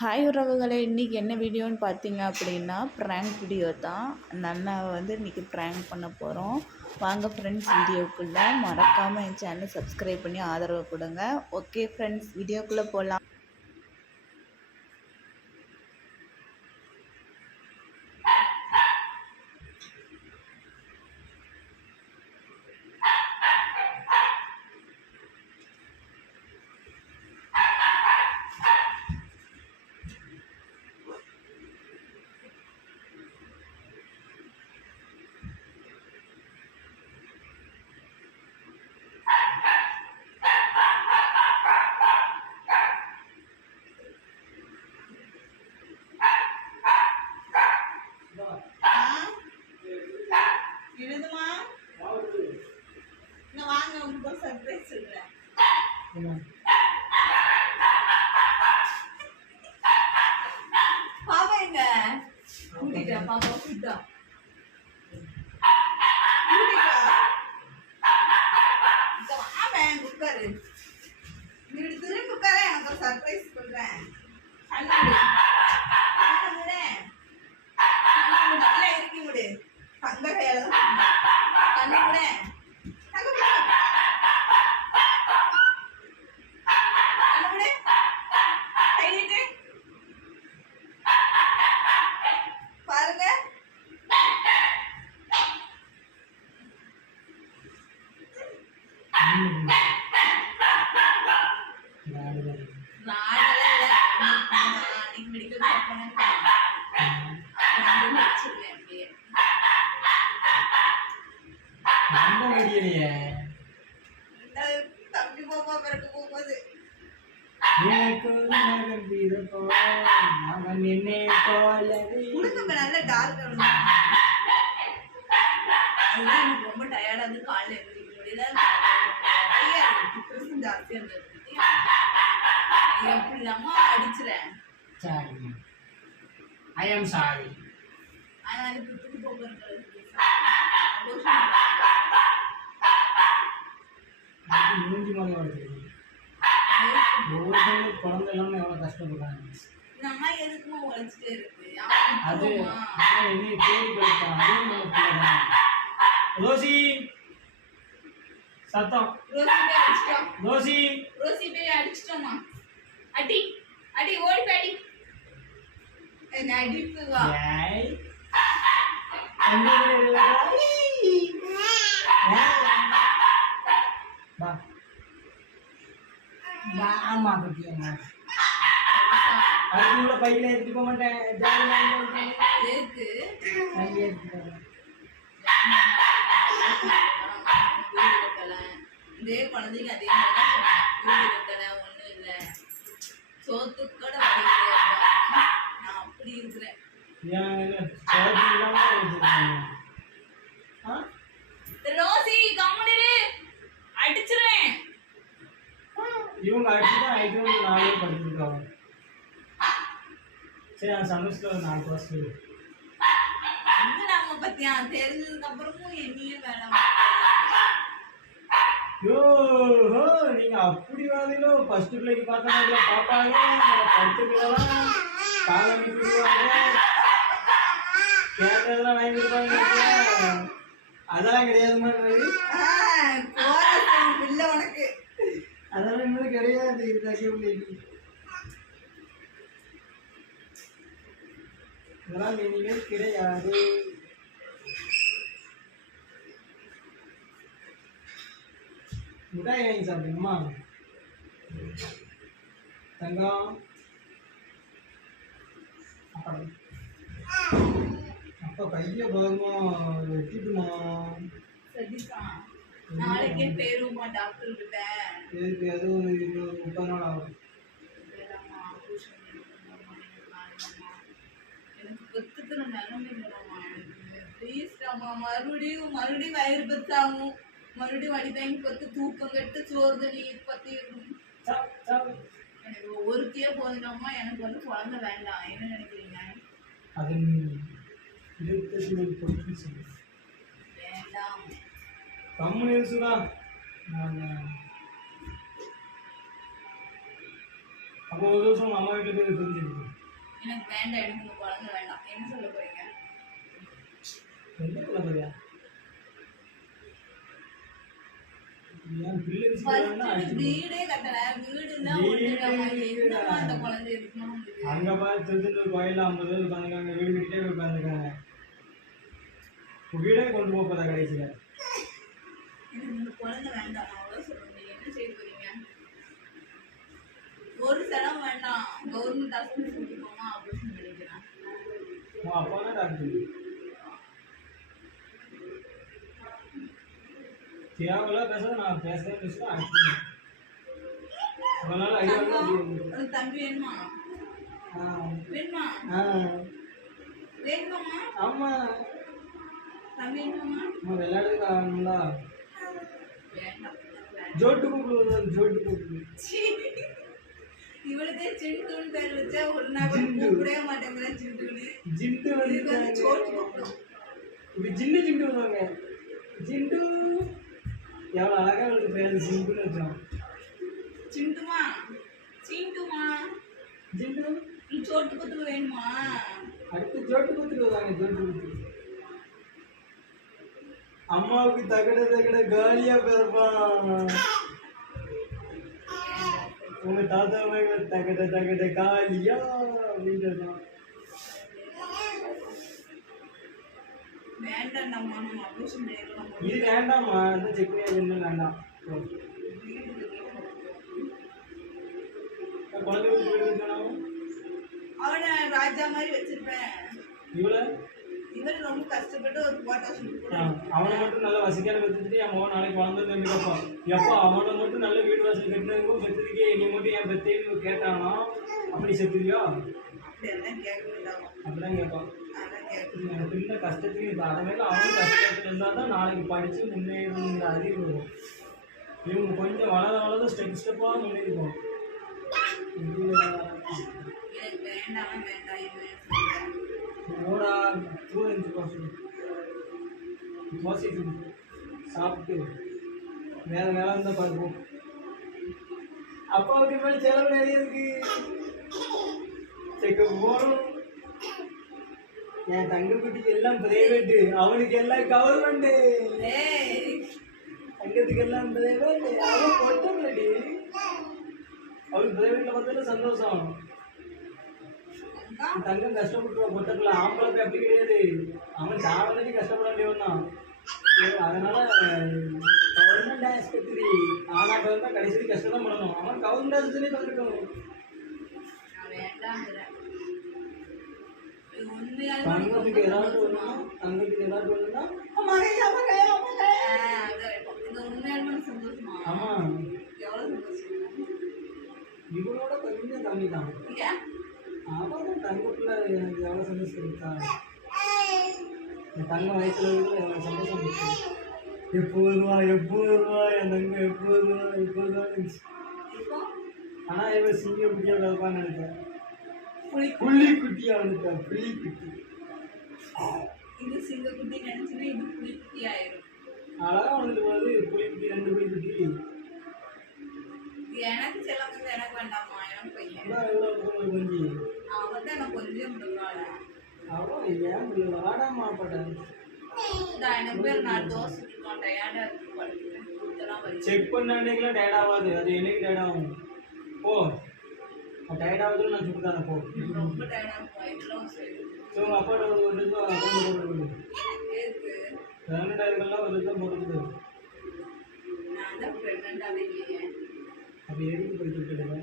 Hi உறவுகளை இன்றைக்கி என்ன வீடியோன்னு பார்த்தீங்க அப்படின்னா ப்ராங்க் வீடியோ தான். அந்த வந்து இன்றைக்கி ப்ராங்க் பண்ண போகிறோம் வாங்க ஃப்ரெண்ட்ஸ் வீடியோக்குள்ளே. மறக்காமல் என் சேனலை சப்ஸ்கிரைப் பண்ணி ஆதரவு கொடுங்க. ஓகே ஃப்ரெண்ட்ஸ் வீடியோக்குள்ளே போகலாம் ஒரு சர்ப்ரைஸ் சொல்கிறேன் பாப்பா எங்க கூட்டிட்டா பாப்பா கூட்டா உட்காரு திரும்பி உட்கார எனக்கு ஒரு சர்ப்ரைஸ் சொல்றேன். கண்ணாடி நல்லா தங்க கையால தான் கண்ணு கூட தங்க விடு. கண்ணு விடு. கை நீட்டு. பாருங்க நாடெல்லாம் இல்ல. நான் அன்னைக்கு medical check பண்ணேன்ல. ரெண்டும் வச்சிருவேன் அப்படியே. இந்த பாப்பா பிறக்க போகும்போது ரொம்ப டயர்டா இருந்து காலைல எழுந்திரிக்க முடியல டிப்ரெஷன் ஜாஸ்தியா இருந்தது. எப்படி இல்லாம அடிச்சுறேன். ஆனா எனக்கு துட்டு போக்குறது மாதிரி குழந்தை எல்லாமே எவ்வளோ கஷ்டப்படுறாங்க நம்ம அது நம்ம பிள்ளைதான். ரோசி சத்தம் ரோசி அடிச்சிட்டோம் ரோசி போய் அடிச்சிட்டோமா அடி அடி ஓடி அடி அடிப்பு வா ஏய். தம்பி விடு, விடு. வா. வா, ஆமா குட்டியம்மா அதுக்குள்ள பையில எடுத்துக்க மாட்டேன். ஜாலியா இருந்தேன். எதுக்கு? பையில மாட்டேன். கட்டல. இதே குழந்தைங்க அதே மாதிரி தான் சொன்னாங்க. வீடு கட்டல ஒண்ணும் இல்ல சோத்துக்கு கூட வழி கிடையாது. நான் அப்படி இருக்கிறேன் ஏன் என்ன, சோறு இல்லாம வச்சிருக்கீங்க? ஆ? ரோசி கம்முனிரு அடிச்சிருவேன் இவங்க அடிச்சுதான் ஐட்டம் நாளே படிச்சிருக்காங்க சரி நான் செமஸ்டர் நாலு கிளாஸ் வந்து நம்ம பத்தியா? தெரிஞ்சதுக்கு அப்புறமும் என்னையே வேணாம். யோ ஹோ, நீங்க அப்படி வாதிலோ ஃபர்ஸ்ட் பிள்ளைக்கு பார்த்த மாதிரி பார்ப்பாங்க. படுத்துக்கலாம் காலை விட்டுருவாங்க கேட்டதெல்லாம் வாங்கி கொடுப்பாங்க. அதெல்லாம் கிடையாது மாதிரி இல்ல உனக்கு. அதெல்லாம் இன்னும் கிடையாது. பிள்ளைக்கு இதெல்லாம் இனிமேல் கிடையாது. மிட்டாய் வாங்கி சாப்பிடுங்கம்மா தங்கம். அப்புறம். அப்பா கையை பாருமா வெட்டிட்டுமா? சரிதான் நாளைக்கே போயிருமா டாக்டர் கிட்ட? எதுக்கு அது ஒரு இருபது முப்பது நாள் ஆகும் வேணாம்மா, abortion எடுக்கணும்மா, எனக்கு வேண்டாம்மா. எனக்கு ப்ளீஸ் அம்மா மறுபடியும் மறுபடியும் வயிறு பெத்தாகும். மறுபடியும் வடி தாங்கி பத்து தூக்கம் கெட்டு சோறு தண்ணி சாப் எனக்கு ஒருத்தியே போதுடாமா எனக்கு வந்து குழந்தை வேண்டாம். என்ன நினைக்கிறீங்க? வேண்டாம். நான் அப்போ ஒரு வருஷம் அம்மா வீட்டுக்கு போய் தெரிஞ்சிருக்கு. எனக்கு வேண்டாம் எனக்கு இந்த குழந்தை வேண்டாம். என்ன சொல்ல போறீங்க? வீடே கட்டல. வீடுன்னா அந்த குழந்தை இருக்கணும்? அங்க பாரு திருச்செந்தூர் கோயில்ல ஐம்பது பேர் உட்காந்துருக்காங்க. வீடு கிட்டே போய் உட்காந்துருக்காங்க. வீடே கொண்டு போக போதா கடைசியில? இந்த குழந்தை வேண்டாம். நான் முடியும் என்ன செய்ய போறீங்க? ஒரு செலவு வேண்டாம். கவர்மெண்ட் ஹாஸ்பிட்டல் உன் அப்பா தான் டாக்டர் தேவையில்லாம் பேச நான் பேசவே பேசுவேன் அடிச்சுடுவேன் அதனால உனக்கு தம்பி வேணுமா? வேணுமா? ஆ வேணுமாம்மா? ஆமா தம்பி வேணுமாம்மா? நம்ம விளையாடுறதுக்கு ஆகணும்ல. ஜோட்டு கூப்பிடுவது ஜோட்டு கூப்பிடுது சீ. இவளுக்கே சிண்டுன்னு பேர் வச்சா ஒரு நாள். கூப்பிடவே மாட்டேங்கிறேன் சிண்டுன்னு ஜிண்டு வந்து சோட்டு கூப்பிடும். இப்ப ஜிண்டு ஜிண்டு வருவாங்க. ஜிண்டு. எவ்வளோ அழகா அவளுக்கு பேர் ஜிண்டுன்னு வச்சோம் சிண்டுமா சிண்டுமா? ஜிண்டு. நீ சோட்டு குத்துக்கு வேணுமா? அடுத்து ஜோட்டு குத்துட்டு வருவாங்க ஜோட்டு குத்து அம்மாவுக்கு தகட தகட காலியா பிறப்பான் உங்க தாத்தா தகட தகட காலியா அப்படின்றது இது வேண்டாம்மா இந்த செக் என்ன வேண்டாம் குழந்தை அவனை ராஜா மாதிரி வச்சிருப்பேன். இவ்வளோ இவர் ரொம்ப கஷ்டப்பட்டு ஒரு போட்டோ ஷூட் கூட அவனை மட்டும் நல்லா வசதியான பெற்றுட்டு என் மகன் நாளைக்கு வளர்ந்து கேட்பா எப்பா அவனை மட்டும் நல்ல வீடு வாசல் கட்டினதுக்கும் செத்துருக்கே நீ மட்டும் என் பெத்தேன்னு கேட்டானா அப்படி செத்துருவியா? அப்படியெல்லாம் கேட்க அப்படிதான் கேட்பான். அதான் கேட்க என் பிள்ளை கஷ்டத்துக்கு இப்போ அதனால அவனும் கஷ்டத்துல இருந்தால் தான் நாளைக்கு படித்து முன்னேறுங்கிற அறிவு வரும். இவங்க கொஞ்சம் வளர வளர ஸ்டெப் ஸ்டெப்பாக முன்னேறிப்போம் எனக்கு வேண்டாம் வேண்டாம். ஓடா தூரஞ்சு தோசை தோசை தூ சாப்பிட்டு வேறு வேலை இருந்தால் பார்ப்போம் அப்பாவுக்கு மேலே செலவு நிறைய இருக்கு. செக்க போகணும் என் தங்கக்குட்டிக்கு எல்லாம் பிரைவேட்டு அவனுக்கு எல்லாம் கவர்மெண்ட்டு ஏய் தங்கத்துக்கு எல்லாம் பிரைவேட்டு அவன் பொட்டடி அவன் பிரைவேட்டில் பார்த்தாலும் சந்தோஷம்? தங்கம் கஷ்டப்பட்டுருவா பொட்டக்குள்ள ஆம்பளை அப்படி கிடையாது. அவன் சாவதற்கு கஷ்டப்பட வேண்டியவன் தான் அதனால கவர்மெண்ட் ஆஸ்பத்திரி ஆனாக்க வந்தா கடைசி கஷ்டம் தான் பண்ணணும். அவன் கவர்மெண்ட் ஆஸ்பத்திரி உண்மையாலுமே தங்கத்துக்கு ஏதாவது. ஒண்ணுனா தங்கத்துக்கு ஏதாவது ஒண்ணுனா ஆமா. இவனோட கொஞ்சம் கம்மி தான் அவன் தங்கக்குள்ள எனக்கு எவ்வளோ சந்தோஷம் இருக்கா என் தங்க வயசுல இருந்து எவ்வளோ சந்தோஷம் இருக்கு எப்போ வருவா எப்போ வருவா என் தங்கம் எப்போ வருவா எப்போ வருவா இருந்துச்சு இப்போ? ஆனால் இவன் சிங்க குட்டியாக கிடப்பான்னு நினைக்கிறேன் புளி புள்ளி குட்டியாக வந்துட்டான் புள்ளி குட்டி இது சிங்கக்குட்டி நினைச்சுன்னா இது புளிக்குட்டி ஆயிரும். அழகா வந்துட்டு போகுது புள்ளி குட்டி ரெண்டு புள்ளி குட்டி எனக்கு செல்லங்க எனக்கு வேண்டாமா எனக்கு பையன். எனக்கு அவன் ஏன் பிள்ளை வாடாமா பட்டேன் நான் எனக்கு பேர் நான் தோசை இருக்கோம் டயர்டா இருக்கு வலி செக் பண்ண அன்னைக்கெல்லாம் டயர்ட் ஆகாது அது என்னைக்கு டயர்ட் ஆகும் போ. டயர்ட் ஆகுதுன்னு நான் சுட்டுதானே போ. ரொம்ப டயர்டா இருக்கும் வயிற்றுலாம் சரி. ஸோ உங்கள் அப்பாட்ட ஒரு ஒரு இருக்கு ரெண்டாயிரங்கள்லாம் ஒரு போட்டு நான் தான் ப்ரெக்னெண்ட்டாகவே இல்லையே அப்படி எதுக்கு போய் சுட்டுடுங்க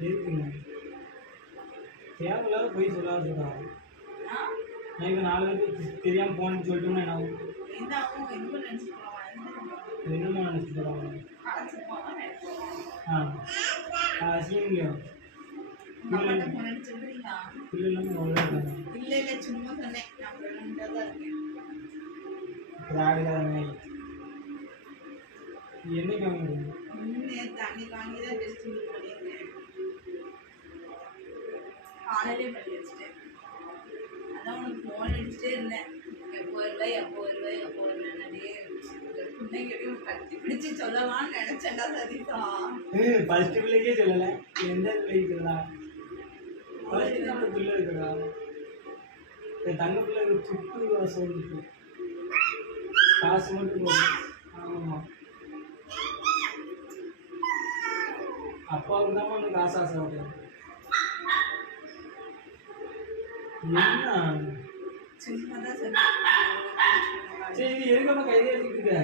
எதுக்குங்க தேவையில்லாத போய் சொல்லாத சொல்கிறான் ஆ? நான் இப்போ நாலு பேருக்கு தெரியாமல் போனேன்னு சொல்லிட்டோம்னா என்ன ஆகும்? என்னமோ நினச்சி சொல்கிறாங்க நினைப்போம் ஆ. ஆ அசிங்க உங்கள் அப்பாட்ட முன்னாடி சொல்லுறீங்களா பிள்ளை இல்லாமல் அவ்வளோ இருக்காங்க இல்லை இல்லை சும்மா சொன்னேன். என்னைக்கு வாங்க காலையிலே பண்ணி வச்சுட்டேன் அதான் உனக்கு ஃபோன் அடிச்சுட்டே இருந்தேன். எப்போ வருவாய் எப்போ வருவாய் எப்போ வருவேன் நிறைய இன்னைக்கு கட்டி பிடிச்சு சொல்லலாம்னு நினைச்சேன்டா சரிதா ஃபர்ஸ்ட் பிள்ளைக்கே சொல்லலை. எந்த பிள்ளைக்கு சொல்லலாம் ஃபர்ஸ்ட் நம்ம பிள்ளை இருக்குடா. என் தங்க பிள்ளை சுட்டு வாசம் இருக்கு. காசு மட்டும் ஆமாம் அப்பாவுக்கு தான் காசு ஆசை வருது என்ன சும்மா தான் சொல்லி சரி இது எதுக்கு கையிலே வச்சுக்கிட்டு இருக்க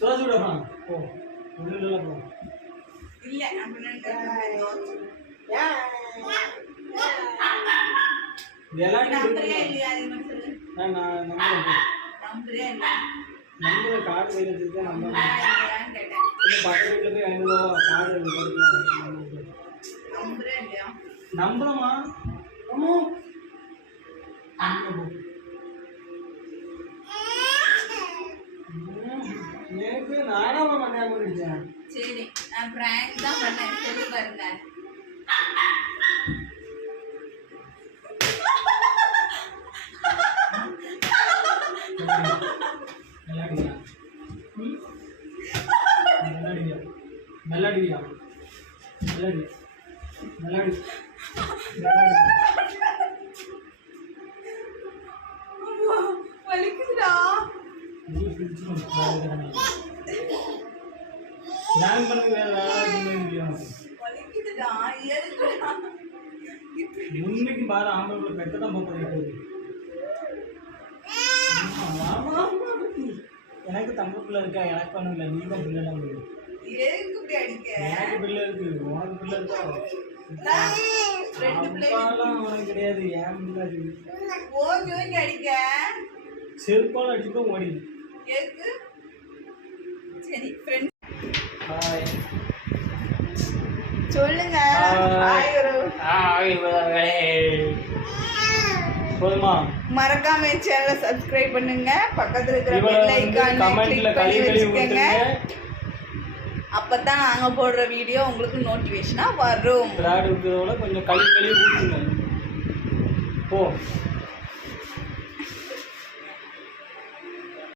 தோசை விடப்பா ஓ ஒன்றும் இல்லை போ இல்ல நம்பரே நம்புறேன் கார்டு கையில் வச்சுருக்கேன் நம்புறேன் இந்த பக்கத்து வீட்டில் போய் ஐநூறு ரூபா கார்டு இல்லையா? நம்புறோமா? நம்புறோம். ம், எனக்கு நானாக மண்ணா பண்ணிடுச்சேன் சரி நான் பிராங்க் தான் பண்ணேன் சொல்லி பாருங்க மெல்லாடியா ம் மெல்லாடியா மெல்லாடியா மெல்லாடி மெல்லாடி வலிக்குதுடா. நான் பண்ண வேற வேலை முடியும் வலிக்குதுடா எதுக்குடா உண்மைக்கு பாரு ஆம்பளை பெத்த தான் போகிறது எனக்கு தங்க பிள்ளை இருக்கா? எனக்கு ஒன்றும் இல்லை. நீ தான் பிள்ளை தான் முடியும் எனக்கு பிள்ளை இருக்கு. உனக்கு பிள்ளை இருக்கா? உனக்கு கிடையாது. ஏன் பிள்ளை இருக்கு? அடிக்க. செருப்பால் அடிச்சுதான் ஓடி. எதுக்கு? சரி ஃப்ரெண்ட் ஹாய் சொல்லுங்க. போதுமா மறக்காம சேனலை சப்ஸ்கிரைப் பண்ணுங்க. பக்கத்துல இருக்கிற பெல் ஐகானை கிளிக் பண்ணி கழுவி கழுவி வச்சுக்கோங்க. கொடுத்துருங்க. அப்பதான் நாங்க போடுற வீடியோ உங்களுக்கு நோட்டிஃபிகேஷனா வரும். விட்டுறதோட கொஞ்சம் கழுவி கழுவி போ.